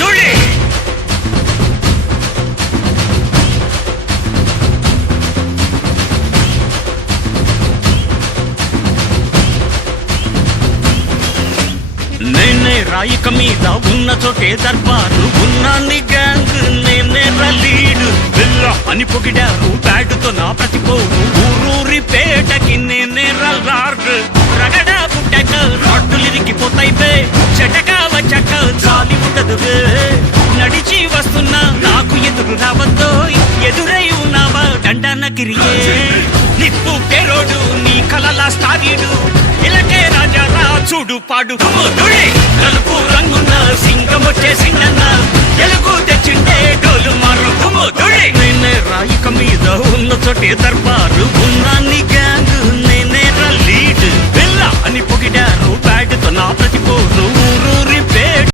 ధూళి నేనే రాయిక మీద ఉన్న చోటే దర్బారు ఉన్నాన్ని గ్యాంగ్ నేనే లీడు అని పొగిడారు బ్యాడుతో నా ప్రతిపోరు ఊరూరి పేటకి నేనే లార్డ్ రగడా పుట్టక రాడ్డులు ఇరిగిపోతాయి బే చెటగా వచ్చాక చాలి ఉండదు బే నడిచి వస్తున్నా నాకు ఎదురు రావద్దో ఎదురై ఉన్నావా దండానగిరియే నిప్పు పేరోడు నీ కలలా స్టారీడు ఇలాగే రాజా రా చూడు పాడు నలుపు